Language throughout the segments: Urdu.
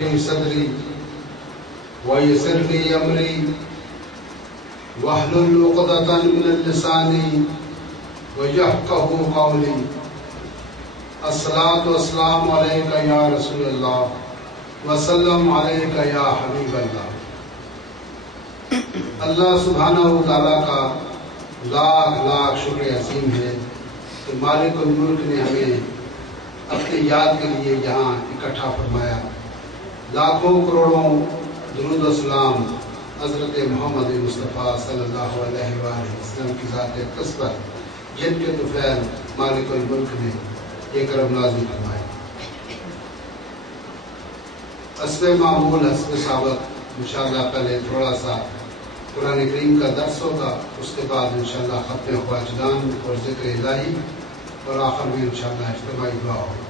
صدری ويسر لي أمري واحلل عقدة من لساني ويفقهوا قولي. الصلاة والسلام عليك يا رسول الله وسلم عليك يا حبيب الله. اللہ سبحانہ و تعالیٰ کا لاکھ لاکھ شکر عظیم ہے کہ مالک الملک نے ہمیں اپنی یاد کے لیے یہاں اکٹھا فرمایا. لاکھوں کروڑوں درود و سلام حضرت محمد مصطفیٰ صلی اللہ علیہ وآلہ وسلم کی ذات اقدس پر جن کے طفیل مالک الملک نے یہ کرم نازل فرمایا. حسب معمول حسب سابق انشاءاللہ پہلے تھوڑا سا قرآن کریم کا درس ہوگا، اس کے بعد انشاءاللہ ختم خواجدان اور ذکر الہی اور آخر میں انشاءاللہ اجتماعی دعا ہوگا.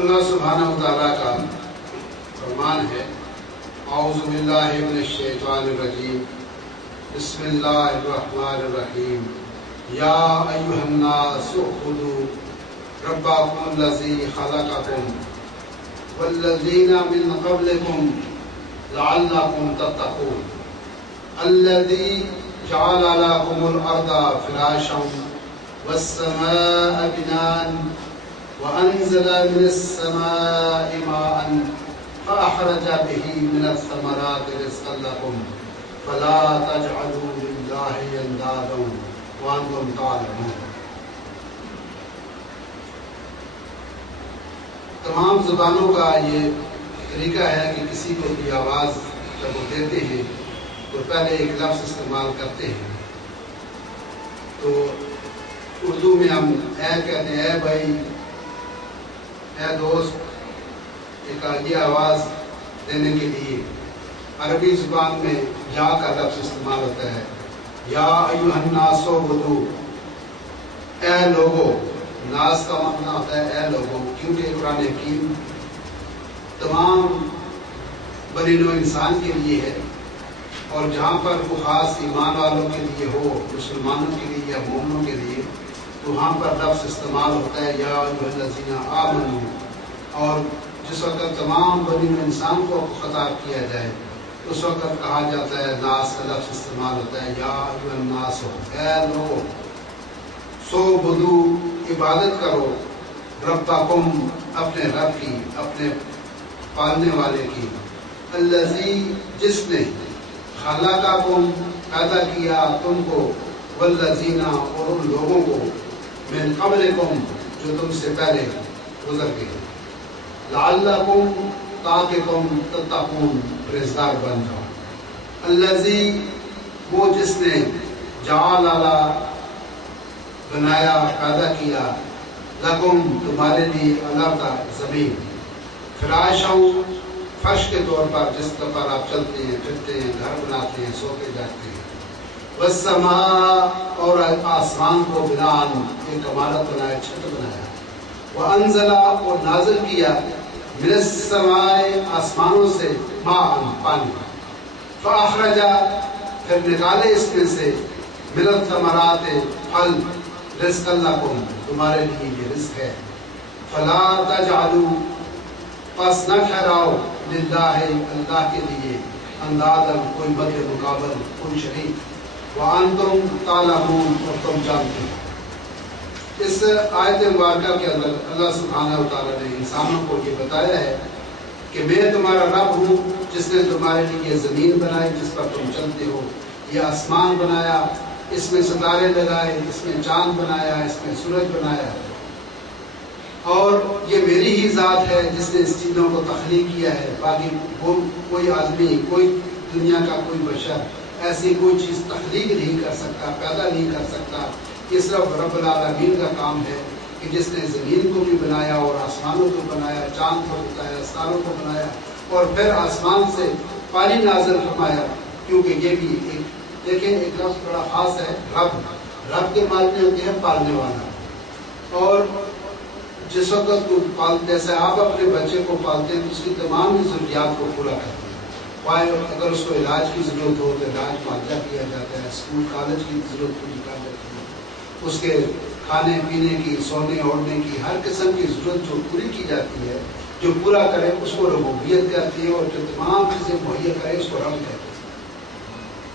اللہ سبحانہ وتعالیٰ کا فرمان ہے اعوذ باللہ من الشیطان الرجیم بسم اللہ الرحمن الرحیم یا ایہا الناس اعبدوا ربکم الذی خلقکم والذین من قبلکم لعلکم تتقون الذی جعل لکم الارض فراشا والسماء بناء وأنزل من السماء ماء فأخرج به من الثمرات رزقا لكم فلا تجعلوا لله أندادا وأنتم تعلمون. تمام زبانوں کا یہ طریقہ ہے کہ کسی کو بھی آواز جب وہ دیتے ہیں تو پہلے ایک لفظ استعمال کرتے ہیں. تو اردو میں ہم اے کہتے ہیں، اے بھائی، اے دوست، ایک یہ آواز دینے کے لیے. عربی زبان میں یا کا لفظ استعمال ہوتا ہے، یا ایھا الناس اعبدوا، اے لوگو. ناس کا معنی ہوتا ہے اے لوگو، کیونکہ قرآن حکیم تمام بنی نوع انسان کے لیے ہے، اور جہاں پر وہ خاص ایمان والوں کے لیے ہو، مسلمانوں کے لیے یا مومنوں کے لیے، تو وہاں پر لفظ استعمال ہوتا ہے یا ایھا الذین آمنوا. اور جس وقت تمام بنی نوع انسان کو خطاب کیا جائے اس وقت کہا جاتا ہے، ناس کا لفظ استعمال ہوتا ہے یا ایھا الناس، اے لوگو. سو بدو، عبادت کرو، ربکم، اپنے رب کی، اپنے پالنے والے کی، الذی، جس نے، خلقکم، پیدا کیا تم کو، والذین، اور ان لوگوں کو، من قبلکم، جو تم سے پہلے گزر گئے، لعلکم، تاکہ تم تتقون، پرہیزگار بن جاؤ. الذی، وہ جس نے، جعل، بنایا، پیدا کیا، لکم، تمہارے لیے، الارض، زمین، فراشا، فرش کے طور پر جس پر آپ چلتے ہیں، پھرتے ہیں، گھر بناتے ہیں، سوتے جاگتے ہیں. والسماء، اور آسمان کو، بناءً، ایک عمارت بنایا، چھت بنایا. وانزل، اور نازل کیا، من السماء، آسمانوں سے، ماءً، پانی. فاخرج، پھر نکالے اس میں سے، من الثمرات، پھل، رزقا لکم، تمہارے لیے یہ رزق ہے. فلا تجعلوا، پس نہ ٹھہراؤ، للہ، اللہ کے لیے، اندادا، کوئی بد مقابل، کوئی شریک. وانتم تعلمون، اور تم جانتے ہو. اس آیت مبارکہ کے اندر اللہ سبحانہ وتعالیٰ نے انسانوں کو یہ بتایا ہے کہ میں تمہارا رب ہوں، جس نے تمہارے لیے یہ زمین بنائی جس پر تم چلتے ہو، یہ آسمان بنایا، اس میں ستارے لگائے، اس میں چاند بنایا، اس میں سورج بنایا. اور یہ میری ہی ذات ہے جس نے اس چیزوں کو تخلیق کیا ہے. باقی کوئی آدمی، کوئی دنیا کا کوئی بشر ایسی کوئی چیز تخلیق نہیں کر سکتا، پیدا نہیں کر سکتا. یہ صرف رب العالمین کا کام ہے کہ جس نے زمین کو بھی بنایا اور آسمانوں کو بنایا، چاند کو بتایا، ستاروں کو بنایا، اور پھر آسمان سے پانی نازل فرمایا. کیونکہ یہ بھی دیکھیں ایک لفظ بڑا خاص ہے، رب. رب کے معنی ہوتے ہیں پالنے والا. اور جس وقت جیسے آپ اپنے بچے کو پالتے ہیں تو اس کی تمام ضروریات کو پورا کرتے ہیں. اگر اس کو علاج کی ضرورت ہو تو علاج معاوضہ کیا جاتا ہے، اسکول کالج کی ضرورت پوری کر جاتی ہے، اس کے کھانے پینے کی، سونے اوڑھنے کی، ہر قسم کی ضرورت جو پوری کی جاتی ہے، جو پورا کرے اس کو ربوبیت کہتی ہے، اور جو تمام چیزیں مہیا کرے اس کو رب کہتے ہیں۔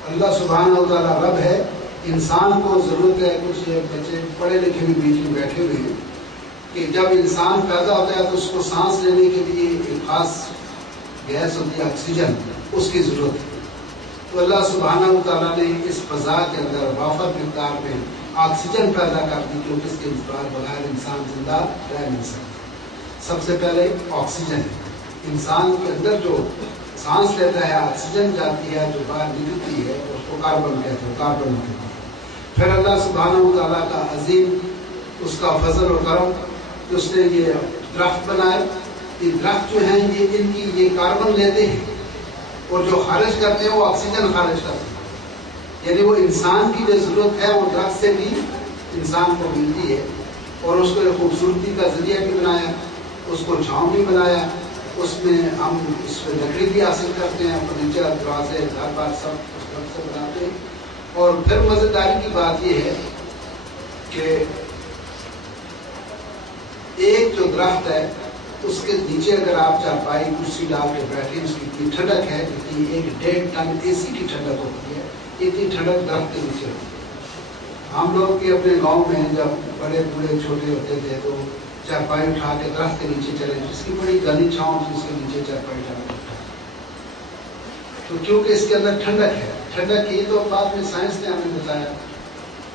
اللہ سبحانہ و تعالیٰ رب ہے۔ انسان کو ضرورت ہے، کچھ بچے پڑھے لکھے بھی بیچ میں بیٹھے ہوئے ہیں، کہ جب انسان پیدا ہوتا ہے تو اس کو سانس لینے کے لیے ایک خاص گیس ہوتی ہے، آکسیجن، اس کی ضرورت ہے۔ تو اللہ سبحانہ و تعالیٰ نے اس فضا کے اندر وافر مقدار میں آکسیجن پیدا کر دی، کیونکہ اس کے بغیر انسان زندہ رہ نہیں سکتا۔ سب سے پہلے آکسیجن، انسان کے اندر جو سانس لیتا ہے آکسیجن جاتی ہے، جو باہر نکلتی ہے اس کو کاربن کہتے ہیں، کاربن نکلتی ہے۔ پھر اللہ سبحانہ و تعالیٰ کا عظیم اس کا فضل و کرم کہ اس نے یہ درخت بنائے۔ یہ درخت جو ہیں یہ کاربن لیتے ہیں، اور جو خارج کرتے ہیں وہ آکسیجن خارج کرتے ہیں، یعنی وہ انسان کی جو ضرورت ہے وہ درخت سے بھی انسان کو ملتی ہے۔ اور اس کو ایک خوبصورتی کا ذریعہ بھی بنایا، اس کو چھاؤں بھی بنایا، اس میں ہم اس پہ لکڑی بھی حاصل کرتے ہیں، فرنیچر، دروازے، گھر بار سب اس درخت سے بناتے ہیں۔ اور پھر مزیداری کی بات یہ ہے کہ ایک جو درخت ہے اس کے نیچے اگر آپ چارپائی کرسی ڈال کے بیٹھیں، اس کی اتنی ٹھنڈک ہے، اتنی 1.5 ٹن اے سی کی ٹھنڈک ہوتی ہے، اتنی ٹھنڈک درخت کے نیچے ہوتی ہے۔ ہم لوگ بھی اپنے گاؤں میں جب بڑے بوڑھے چھوٹے ہوتے تھے تو چارپائی اٹھا کے درخت کے نیچے چلے، جس کی بڑی گھنی چھاؤں تھی، اس کے نیچے چارپائی ڈال کے اٹھا، تو کیونکہ اس کے اندر ٹھنڈک ہے۔ ٹھنڈک یہ تو بعد میں سائنس نے ہمیں بتایا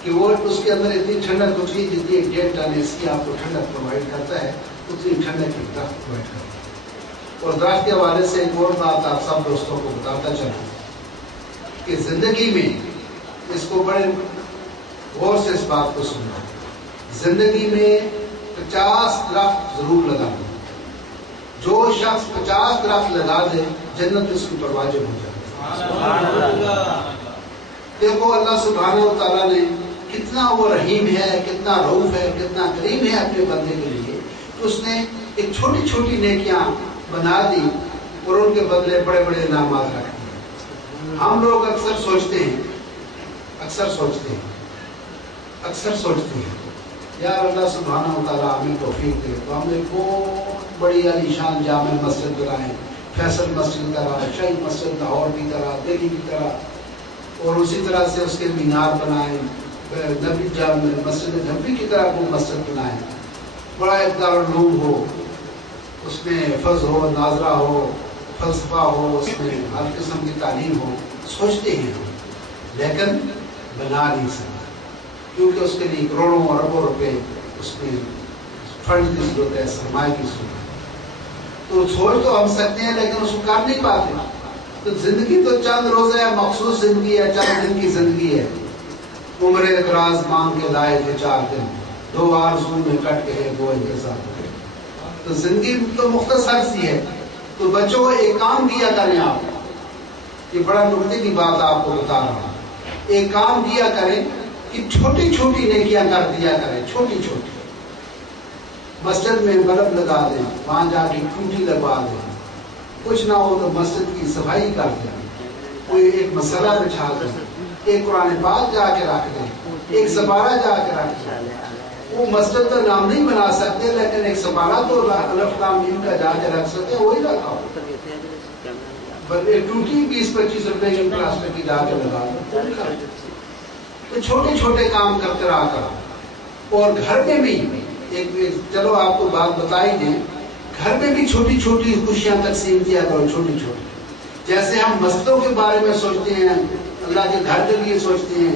کہ وہ اس کے اندر اتنی ٹھنڈک ہوتی ہے جتنی 1.5 ٹن اے سی آپ کو ٹھنڈک پرووائڈ کرتا ہے، اتنی ٹھنڈک ایک درخت پرووائڈ کرتا ہے۔ اور درخت کے حوالے سے ایک اور بات آپ سب دوستوں کو بتاتا چلوں کہ زندگی میں اس کو بڑے غور سے اس بات کو سننا، زندگی میں 50 درخت ضرور لگانا۔ جو شخص 50 درخت لگا دے جنت اس کی پروازیں ہو جائے۔ دیکھو اللہ سبحانہ و تعالیٰ نے کتنا وہ رحیم ہے، کتنا رؤوف ہے، کتنا کریم ہے اپنے بندے کے لیے، کہ اس نے ایک چھوٹی چھوٹی نیکیاں بنا دی اور ان کے بدلے بڑے بڑے انعامات رکھ دیے۔ ہم لوگ اکثر سوچتے ہیں یار اللہ سبحانہ و تعالیٰ ہمیں توفیق دے تو ہم نے بہت بڑی عالیشان جامع مسجد بنائیں، فیصل مسجد کی طرح، شاہی مسجد لاہور کی طرح، دہلی کی طرح، اور اسی طرح سے اس کے مینار بنائیں، نبی جامع مسجد نبی کی طرح کو مسجد بنائیں، بڑا ایک دارالعلوم ہو، اس میں فض ہو، ناظرہ ہو، فلسفہ ہو، اس میں ہر قسم کی تعلیم ہو۔ سوچتے ہیں لیکن بنا نہیں سکتے، کیونکہ اس کے لیے کروڑوں اور اربوں روپے اس میں فنڈ کی ضرورت ہے، سرمایہ کی ضرورت ہے۔ تو سوچ تو ہم سکتے ہیں لیکن اس کو کر نہیں پاتے۔ تو زندگی تو چند روزہ ہے، مخصوص زندگی ہے، چند دن کی زندگی ہے۔ عمر دراز مانگ کے لائے تھے 4 دن، 2 آرزو میں کٹ گئے وہ انتظار کرے۔ تو زندگی تو مختصر سی ہے۔ تو بچوں کو ایک کام کیا کریں آپ، یہ بڑا نکتے کی بات آپ کو بتا رہا ہوں، ایک کام کیا کریں کہ چھوٹی چھوٹی نیکیاں کر دیا کریں، چھوٹی چھوٹی۔ مسجد میں بلب لگا دیں، وہاں جا کے ٹوٹی لگوا دیں، کچھ نہ ہو تو مسجد کی صفائی کر دیں، کوئی ایک مسئلہ بچھا دیں، ایک قرآن پاک جا کے رکھ دیں، ایک سپارہ جا کے رکھ دیں۔ وہ مسجد کا نام نہیں بنا سکتے لیکن ایک سپارہ تو الف لام میم کا جا کے رکھ سکتے ہیں، وہی رکھا ہو۔ ایک ٹوٹی 20-25 روپے کی پلاسٹک کی جا کے لگا دو۔ تو چھوٹے چھوٹے کام کرتے رہا کرو۔ اور گھر میں بھی ایک چلو آپ کو بات بتائی دیں، گھر میں بھی چھوٹی چھوٹی خوشیاں تقسیم کیا کرو، چھوٹی چھوٹی۔ جیسے ہم مسجدوں کے بارے میں سوچتے ہیں، اللہ کے گھر کے لیے سوچتے ہیں،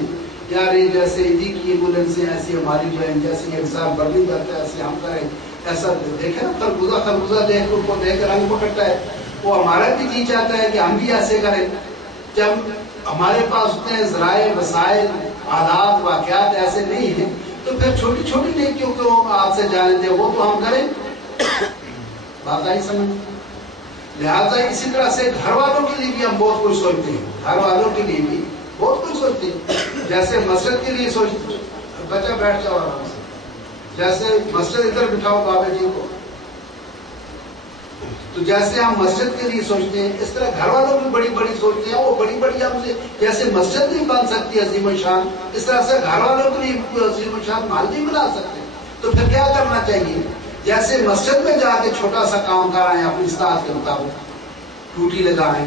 یار یہ جیسے عیدی کی ایمبولینسیں ایسی ہماری جو ہیں، جیسے ایک صاحب برلی کرتا ہے ایسے ہم کریں، ایسا دیکھے نا خربوزہ دیکھ کو دیکھ رنگ پکڑتا ہے، وہ ہمارا بھی جی چاہتا ہے کہ ہم بھی ایسے کریں۔ جب ہمارے پاس اتنے ذرائع، وسائل، آلات، واقعات ایسے نہیں ہیں تو پھر چھوٹی چھوٹی نیکیوں کو آپ سے جانے دیں، وہ تو ہم کریں۔ بات آئی سمجھ؟ لہٰذا اسی طرح سے گھر والوں کے لیے بھی ہم بہت کچھ سوچتے ہیں، گھر والوں کے لیے بھی بہت کچھ سوچتے ہیں۔ جیسے مسجد کے لیے سوچتے، بچہ بیٹھ جاؤ آرام سے، جیسے مسجد ادھر بٹھاؤ بابا جی کو، تو جیسے ہم مسجد کے لیے سوچتے ہیں اس طرح گھر والوں بھی بڑی بڑی سوچتے ہیں، وہ بڑی بڑی ہم سے جیسے مسجد نہیں بن سکتی عظیم الشان، اس طرح سے گھر والوں کے لیے عظیم الشان محل نہیں بنا سکتے۔ تو پھر کیا کرنا چاہیے؟ جیسے مسجد میں جا کے چھوٹا سا کام کرائیں اپنی استطاعت کے مطابق، ٹوٹی لگائیں،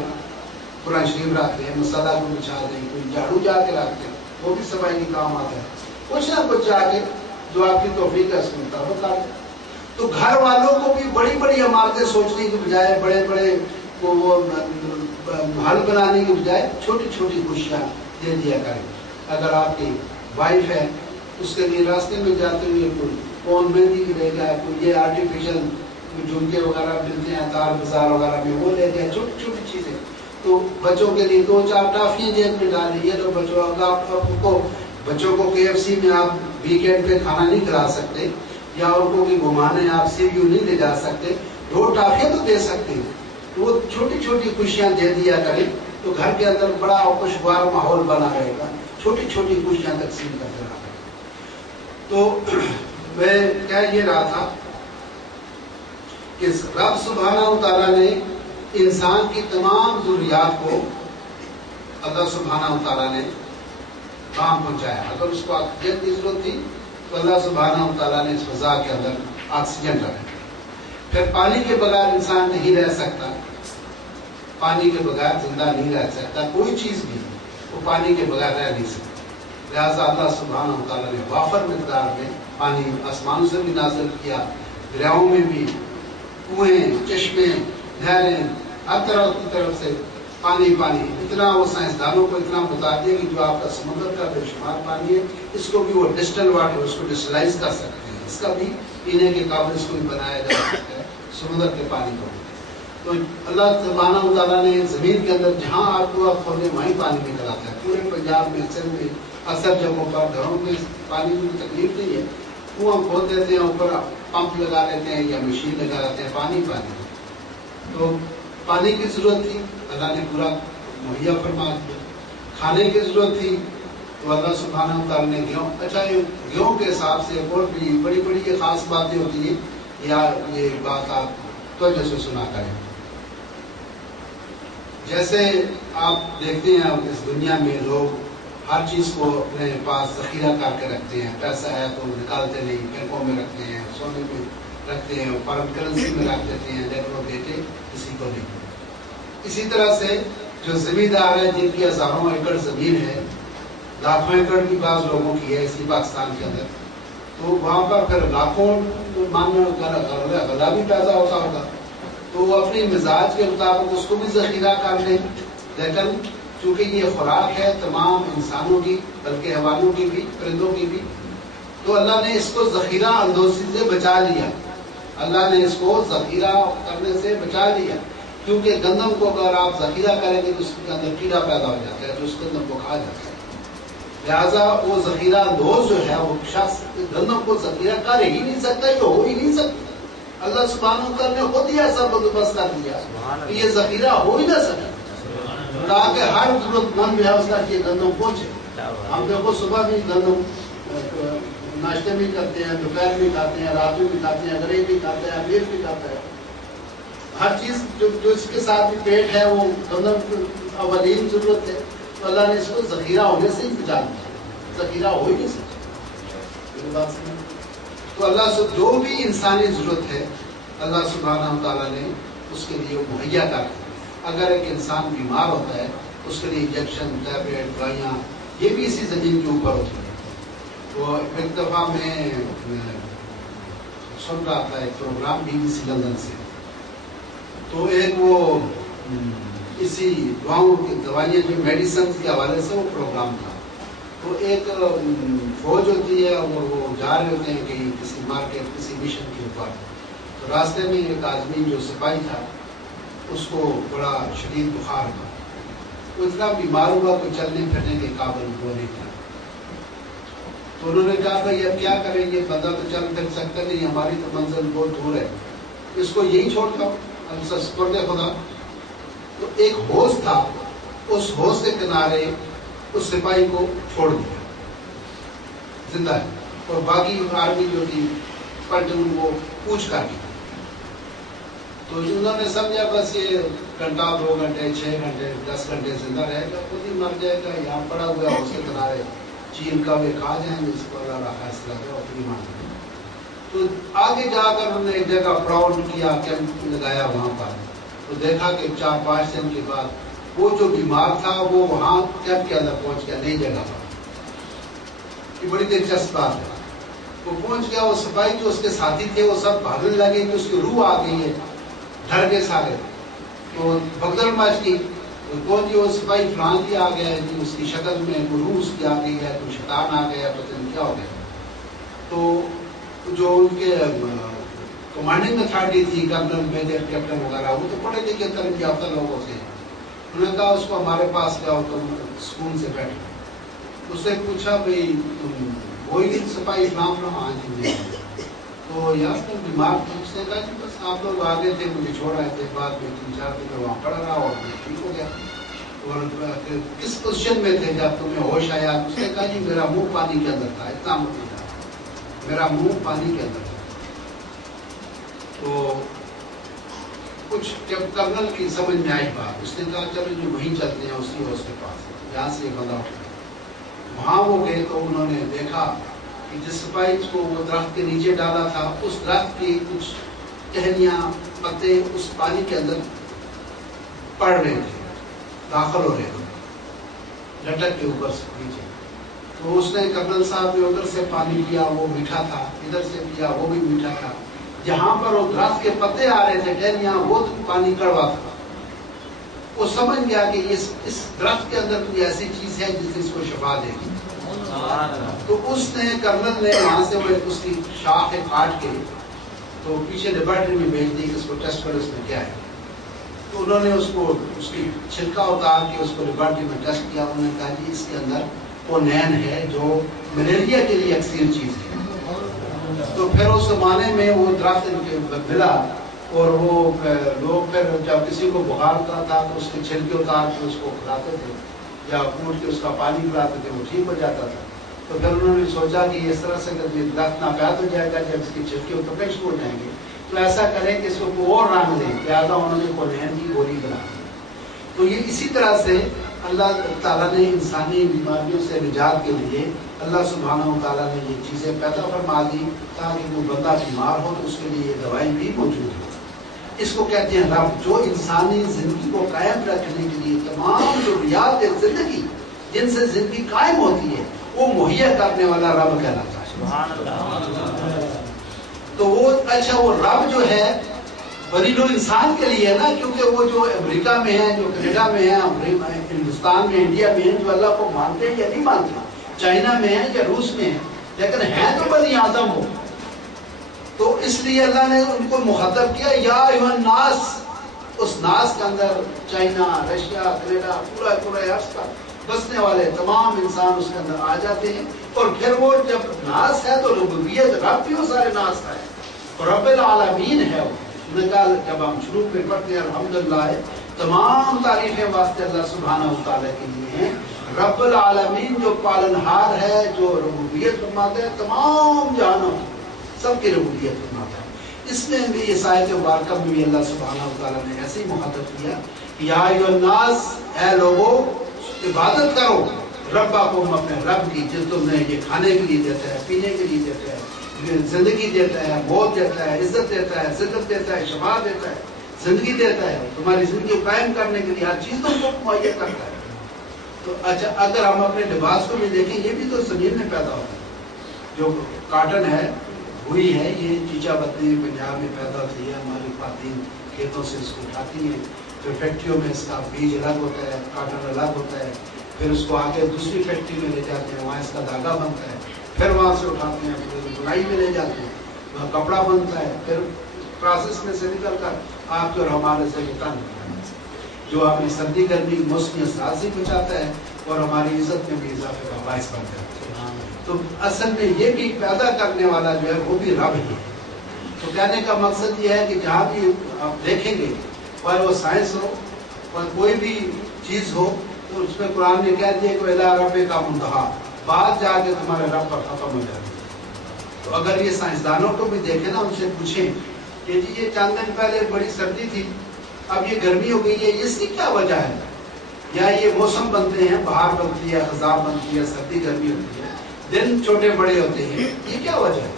قرآن شریف رکھ دیں، مسلح کو بچھا دیں، کوئی جھاڑو جا کے رکھ دیں، وہ بھی صفائی کے کام آتا ہے، کچھ نہ کچھ جا کے جو آپ کی توفیق ہے اس کے مطابق کر دیں۔ تو گھر والوں کو بھی بڑی بڑی عمارتیں سوچنے کی بجائے، بڑے بڑے وہ محل بنانے کی بجائے چھوٹی چھوٹی خوشیاں دے دیا کریں۔ اگر آپ کی وائف ہے اس کے لیے راستے میں جاتے ہوئے کوئی کون مہندی لے گیا، کوئی یہ آرٹیفیشل جھمکے وغیرہ ملتے ہیں تار بازار وغیرہ میں، وہ لے گیا، چھوٹی چھوٹی چیزیں۔ تو بچوں کے لیے 2-4 ٹافیاں جیب میں ڈالیں، یہ تو بچوں کو KFC میں آپ ویکینڈ پہ کھانا نہیں کھلا سکتے، یا ان کو بھی گھمانے آپ CBU نہیں لے جا سکتے، 2 ٹافیاں تو دے سکتے ہیں۔ وہ چھوٹی چھوٹی خوشیاں دے دیا کریں تو گھر کے اندر بڑا خوشگوار ماحول بنا رہے گا، چھوٹی چھوٹی خوشیاں تقسیم کرتے رہا۔ تو میں کہہ یہ رہا تھا کہ رب سبحانہ و تعالیٰ نے انسان کی تمام ضروریات کو اللہ سبحانہ و تعالیٰ نے کام پہنچایا۔ اگر اس کو آکسیجن کی ضرورت تھی تو اللہ سبحانہ و تعالیٰ نے اس فضا کے اندر آکسیجن رکھا۔ پھر پانی کے بغیر انسان نہیں رہ سکتا، پانی کے بغیر زندہ نہیں رہ سکتا، کوئی چیز بھی وہ پانی کے بغیر رہ نہیں سکتا۔ لہٰذا اللہ سبحانہ و تعالیٰ نے وافر مقدار میں پانی آسمانوں سے بھی نازل کیا، دریاؤں میں بھی، کنویں، چشمے، نہریں، ہر طرف سے پانی پانی۔ اتنا وہ سائنسدانوں کو اتنا بتا دیا کہ جو آپ کا سمندر کا بے شمار پانی ہے اس کو بھی وہ ڈسٹل واٹر، اس کو ڈسٹلائز کر سکتے ہیں، اس کا بھی پینے کے قابل اس کو بھی بنایا جا سکتا ہے سمندر کے پانی کو۔ تو اللہ سبحانہ و تعالیٰ نے زمین کے اندر جہاں آپ کو کھودیں وہیں پانی نکل آتا ہے۔ پورے پنجاب میں اکثر جگہوں پر گھروں میں پانی کی تکلیف نہیں ہے، کنواں کھود دیتے ہیں، اوپر پمپ لگا لیتے ہیں یا مشین لگا لیتے ہیں، پانی پانی۔ تو پانی کی ضرورت تھی، اللہ نے پورا مہیا فرما دیا۔ کھانے کی ضرورت تھی تو اللہ سبحانہ و تعالیٰ نے گیہوں، اچھا گیہوں کے حساب سے اور بھی بڑی بڑی یہ خاص باتیں ہوتی ہیں، یا یہ بات آپ توجہ سے سنا کریں۔ جیسے آپ دیکھتے ہیں اس دنیا میں لوگ ہر چیز کو اپنے پاس ذخیرہ کر کے رکھتے ہیں، پیسہ ہے تو نکالتے نہیں، بینکوں میں رکھتے ہیں، سونے میں رکھتے ہیں، فارن کرنسی میں رکھ دیتے ہیں، لیکن وہ دیتے کسی کو نہیں۔ اسی طرح سے جو زمیندار ہے جن کی ہزاروں ایکڑ زمین ہے، لاکھوں ایکڑ بھی بعض لوگوں کی ہے اسی پاکستان کے اندر، تو وہاں پر پھر لاکھوں غلہ بھی پیدا ہوتا ہوگا، تو وہ اپنی مزاج کے مطابق اس کو بھی ذخیرہ کر لیں۔ لیکن چونکہ یہ خوراک ہے تمام انسانوں کی، بلکہ حیوانوں کی بھی، پرندوں کی بھی، تو اللہ نے اس کو ذخیرہ اندوزی سے بچا لیا، اللہ نے اس کو ذخیرہ کرنے سے بچا لیا، کیونکہ گندم کو اگر آپ ذخیرہ کریں گے تو اس کے اندر کیڑا پیدا ہو جاتا ہے جو اس گندم کو کھا جاتا ہے۔ لہٰذا وہ ذخیرہ اندوز جو ہے وہ شخص گندم کو ذخیرہ کر ہی نہیں سکتا، یہ ہو ہی نہیں سکتا۔ اللہ سبحانہ و تعالیٰ نے خود ہی ایسا بندوبست کر دیا کہ یہ ذخیرہ ہو ہی نہ سکے، تاکہ ہر ضرورت مند جو ہے اس کا یہ گندم پہنچے۔ ہم دیکھو صبح بھی گندم ناشتے میں کرتے ہیں، دوپہر میں کھاتے ہیں، رات میں بھی کھاتے ہیں، غریب بھی کھاتے ہیں، امیر بھی کھاتا ہے، ہر چیز جو اس کے ساتھ بھی پیٹ ہے وہ گندم اولین ضرورت ہے، تو اللہ نے اس کو ذخیرہ ہونے سے ہی بچا دیا، ذخیرہ ہو ہی نہیں سکتا۔ تو اللہ سے جو بھی انسانی ضرورت ہے اللہ سبحانہ و تعالیٰ نے اس کے لیے مہیا کر دیا۔ اگر ایک انسان بیمار ہوتا ہے اس کے لیے انجیکشن، ٹیبلیٹ، دوائیاں یہ بھی اسی زمین کے اوپر ہوتی ہیں۔ تو ایک دفعہ میں سن رہا تھا ایک پروگرام BBC لندن سے، تو ایک وہ اسی دعاؤں کی دوائیاں جو میڈیسنز کے حوالے سے وہ پروگرام تھا، تو ایک فوج ہوتی ہے اور وہ جا رہے ہوتے ہیں کہیں کسی مارکیٹ، کسی مشن کے اوپر، تو راستے میں ایک آدمی جو سپاہی تھا اس کو بڑا شدید بخار تھا، وہ اتنا بیمار ہوا کہ چلنے پھرنے کے قابل وہ نہیں تھا۔ تو انہوں نے کہا بھائی اب کیا کریں گے، بندہ تو چل پھر سکتا نہیں، ہماری تو منزل بہت دور ہے، اس کو یہی چھوڑ دو، ہم سپرد خدا۔ تو ایک حوض تھا، اس حوض کے کنارے اس سپاہی کو چھوڑ دیا زندہ ہے، اور باقی آرمی جو تھی پلٹن وہ پوچھ کر گئی۔ تو انہوں نے سمجھا بس یہ گھنٹہ 2 گھنٹے 6 گھنٹے 10 گھنٹے زندہ رہے گا، خود ہی مر جائے گا، یہاں پڑا ہوا ہے اس کے کنارے چین کا وہ کھا جائیں گے، اس کو اللہ فیصلہ کیا اپنی مان لیں۔ تو آگے جا کر انہوں نے ایک جگہ پراؤڈ کیا، کیمپ لگایا وہاں پر، تو دیکھا کہ 4-5 دن کے بعد وہ جو بیمار تھا وہ وہاں کیمپ کے اندر پہنچ گیا، نئی جگہ پر۔ یہ بڑی دلچسپ بات ہے، وہ پہنچ گیا، وہ سپاہی جو اس کے ساتھی تھے وہ سب بھاگنے لگے کہ اس کی روح آ گئی ہے، ڈر کے سارے، تو بھگدڑ مچ گئی، کون جی وہ سپاہی فلان جی آ گیا ہے جی، اس کی شکل میں کوئی روح اس کی آ گئی ہے، کوئی شیطان آ گیا، پتہ نہیں کیا ہو گیا۔ تو جو ان کے کمانڈنگ اتھارٹی تھی، کرنل میجر کیپٹن وغیرہ، وہ تو پڑھے لکھے تعلیم یافتہ لوگوں سے، انہوں نے کہا اس کو ہمارے پاس لاؤ، تم سکون سے بیٹھو۔ اس سے پوچھا بھئی تم وہی سپاہی فلاں فلاں؟ ہاں جی نہیں۔ تو یار تم بیمار تھے؟ اس نے کہا جی بس آپ لوگ آگے تھے، مجھے چھوڑ آئے تھے، بعد میں 3-4 دن میں وہاں پڑا رہا اور میں ٹھیک ہو گیا۔ اور کس پوزیشن میں تھے جب تمہیں ہوش آیا؟ اس نے کہا جی میرا منہ پانی کے اندر تھا، اتنا مجھے تھا، میرا منہ پانی کے اندر تھا۔ تو کچھ جب کرنل کی سمجھ میں آئی بات، اس نے کہا چلو جی وہیں چلتے ہیں اسی اس کے پاس، جہاں سے بندہ اٹھا۔ وہاں وہ گئے تو انہوں نے دیکھا کہ جس سپاہی کو وہ درخت کے نیچے ڈالا تھا، اس درخت کی کچھ ٹہنیاں پتے اس پانی کے اندر پڑ رہے تھے، داخل ہو رہے تھے لٹک کے اوپر سے نیچے۔ تو اس نے کرنل صاحب نے ادھر سے پانی پیا، وہ میٹھا تھا، ادھر سے پیا، وہ بھی میٹھا تھا۔ جہاں پر وہ درخت کے پتے آ رہے تھے ٹہنیاں، وہ پانی کڑوا تھا۔ وہ سمجھ گیا کہ اس درخت کے اندر کوئی ایسی چیز ہے جس سے اس کو شفا دے گی۔ تو اس نے کرنل نے وہاں سے وہ اس کی شاخ کاٹ کے تو پیچھے لیبارٹری میں بھیج دی کہ اس کو ٹیسٹ کرو اس میں کیا ہے۔ تو انہوں نے اس کی چھلکا اتار کے اس کو لیبارٹری میں ٹیسٹ کیا۔ انہوں نے کہا جی اس کے اندر اونین ہے جو ملیریا کے لیے اکثیر چیز ہے۔ تو پھر اس زمانے میں وہ درخت ملا اور وہ لوگ پھر جب کسی کو بخار ہوتا تھا تو اس کے چھلکے اتار کے اس کو کھلاتے تھے یا کوٹ کے اس کا پانی پلاتے تھے، وہ ٹھیک ہو جاتا تھا۔ تو پھر انہوں نے سوچا کہ اس طرح سے اگر یہ درخت ناپید ہو جائے گا، جب اس کے چھلکے اترنے شروع ہو جائیں گے تو ایسا کریں کہ اس کو اور رنگ دیں، لہٰذا انہوں نے کونین کی گولی بنا دی۔ تو یہ اسی طرح سے اللہ تعالیٰ نے انسانی بیماریوں سے نجات کے لیے اللہ سبحانہ و تعالیٰ نے یہ چیزیں پیدا فرما دی تاکہ وہ بندہ بیمار ہو تو اس کے لیے یہ دوائی بھی موجود ہو۔ اس کو کہتے ہیں رب، جو انسانی زندگی کو قائم رکھنے کے لیے تمام ضروریات زندگی جن سے زندگی قائم ہوتی ہے وہ مہیا کرنے والا رب کہلاتا ہے۔ سبحان اللہ۔ تو وہ اچھا وہ رب جو ہے بنی انسان کے لیے نا، کیونکہ وہ جو امریکہ میں ہیں، جو کینیڈا میں ہیں، ہندوستان میں، انڈیا میں ہیں، جو اللہ کو مانتے ہیں یا نہیں مانتے، چائنا میں ہیں یا روس میں ہیں، لیکن ہیں تو بنی آدم ہو، تو اس لیے اللہ نے ان کو مخاطب کیا یا ایھا الناس۔ اس ناس کے اندر چائنا، رشیا، کینیڈا، پورا عرص کا بسنے والے تمام انسان اس کے اندر آ جاتے ہیں۔ اور پھر وہ جب ناس ہے تو ربوبیت رب بھی وہ سارے ناس ہے، اور رب العالمین ہے وہ۔ جب ہم شروع میں پڑھتے ہیں الحمدللہ، تمام تعریفیں واسطے اللہ سبحانہ و تعالیٰ کے لیے ہیں۔ رب العالمین جو پالنہار ہے، جو ربوبیت فرماتا ہے تمام جہانوں سب کی ربوبیت فرماتا ہے۔ اس میں بھی اس آیت مبارکہ میں بھی اللہ سبحانہ و تعالیٰ نے ایسے ہی مخاطب کیا کہ یا ایھا الناس، اے لوگو عبادت کرو ربکم، اپنے رب کی، جس تم نے یہ کھانے کے لیے دیتا ہے، پینے کے لیے دیتا ہے، زندگی دیتا ہے، موت دیتا ہے، عزت دیتا ہے، ذلت دیتا ہے، شفا دیتا ہے، زندگی دیتا ہے، تمہاری زندگی کو قائم کرنے کے لیے ہر چیز تم کو مہیا کرتا ہے۔ تو اچھا اگر ہم اپنے لباس کو بھی دیکھیں، یہ بھی تو زمین میں پیدا ہوتا ہے۔ جو کاٹن ہے، ہوئی ہے، یہ چیچا بتنی پنجاب میں پیدا ہوتی ہے، ہماری خواتین کھیتوں سے اس کو اٹھاتی ہیں، پھر فیکٹریوں میں اس کا بیج الگ ہوتا ہے، کاٹن الگ ہوتا ہے، پھر اس کو آگے دوسری فیکٹری میں لے جاتے ہیں، وہاں اس کا دھاگا بنتا ہے، پھر وہاں سے اٹھاتے ہیں، پھر بنائی میں لے جاتے ہیں، وہاں کپڑا بنتا ہے، پھر پروسیس میں سے نکل کر آپ کے اور ہمارے سے تن جو ہمیں سردی گرمی موسمی اثرات سے بچاتا ہے اور ہماری عزت میں بھی اضافے کا باعث بن جاتا ہے۔ تو اصل میں یہ بھی پیدا کرنے والا جو ہے وہ بھی رب ہی ہے۔ تو کہنے کا مقصد یہ ہے کہ جہاں بھی آپ دیکھیں گے، اور وہ سائنس ہو اور کوئی بھی چیز ہو، تو اس میں قرآن نے کہہ دیا کہ الی ربک منتہا، بات جا کے تمہارے رب پر ختم ہو جاتی ہے۔ تو اگر یہ سائنسدانوں کو بھی دیکھیں نا، ان سے پوچھیں کہ جی یہ چند دن پہلے بڑی سردی تھی، اب یہ گرمی ہو گئی ہے، اس کی کیا وجہ ہے؟ یا یہ موسم بنتے ہیں، بہار بنتی ہے، خزاں بنتی ہے، سردی گرمی ہوتی ہے، دن چھوٹے بڑے ہوتے ہیں، یہ کیا وجہ ہے؟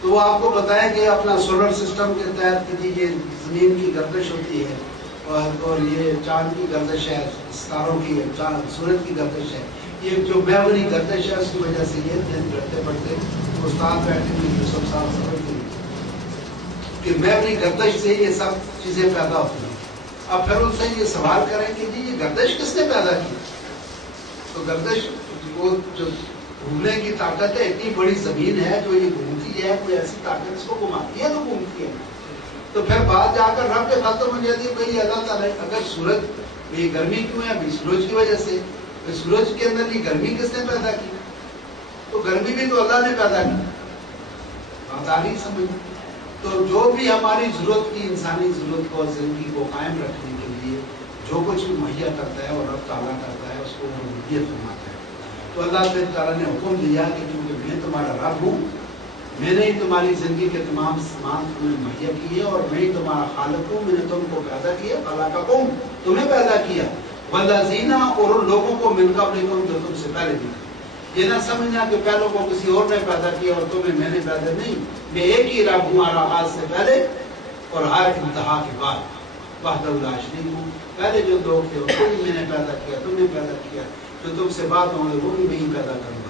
تو وہ آپ کو بتائیں کہ اپنا سولر سسٹم کے تحت کہ یہ زمین کی گردش ہوتی ہے اور یہ چاند کی گردش ہے، ستاروں کی، چاند سورج کی گردش ہے، یہ جو محوری گردش ہے اس کی وجہ سے یہ دن بڑھتے بڑھتے استاد بیٹھے ہوئے یوسف صاحب سمجھتے ہیں کہ محوری گردش سے یہ سب چیزیں پیدا ہوتی ہیں۔ اب پھر ان سے یہ سوال کریں کہ جی یہ گردش کس نے پیدا کی؟ تو گردش وہ جو گھومنے کی طاقت ہے، اتنی بڑی زمین ہے جو یہ گھومتی ہے، کوئی ایسی طاقت اس کو گھماتی ہے تو گھومتی ہے۔ تو پھر بات جا کر رب کے ختم ہو جاتی ہے بھائی اللہ تعالیٰ اگر سورج یہ گرمی کیوں ہے؟ ابھی سورج کی وجہ سے، سورج کے اندر یہ گرمی کس نے پیدا کی؟ تو گرمی بھی تو اللہ نے پیدا کی، بات آ رہی سمجھ۔ تو جو بھی ہماری ضرورت کی، انسانی ضرورت کو، زندگی کو قائم رکھنے کے لیے جو کچھ بھی مہیا کرتا ہے اور رب تعالیٰ کرتا ہے اس کو وہ ربوبیت فرماتا ہے۔ تو اللہ تعالیٰ نے حکم دیا کہ کیونکہ میں تمہارا رب ہوں، میں نے ہی تمہاری زندگی کے تمام سامان تمہیں مہیا کیے اور میں ہی تمہارا خالق ہوں، میں نے تم کو پیدا کیا، خلقکم تمہیں پیدا کیا، والذین اور ان لوگوں کو من قبلکم جو تم سے پہلے بھی۔ یہ نہ سمجھنا کہ پہلوں کو کسی اور نے پیدا کیا اور تمہیں میں نے پیدا نہیں، میں ایک ہی رب ہوں، ہر آغاز سے پہلے اور ہر انتہا کے بعد، وحدہ لا شریک ہوں۔ پہلے جو لوگ تھے ان کو بھی میں نے پیدا کیا، تم نے پیدا کیا، جو تم سے بات ہوں گے وہ بھی میں ہی پیدا کروں گا۔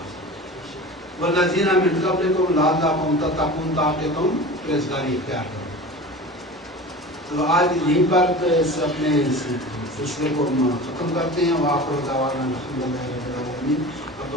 والذین من قبلکم لعلکم تتقون تاکہ تم پرہیزگاری اختیار کرو۔ تو آج یہیں پر اپنے سلسلے کو ختم کرتے ہیں۔ وآخر دعوانا الحمدللہ رب العالمین۔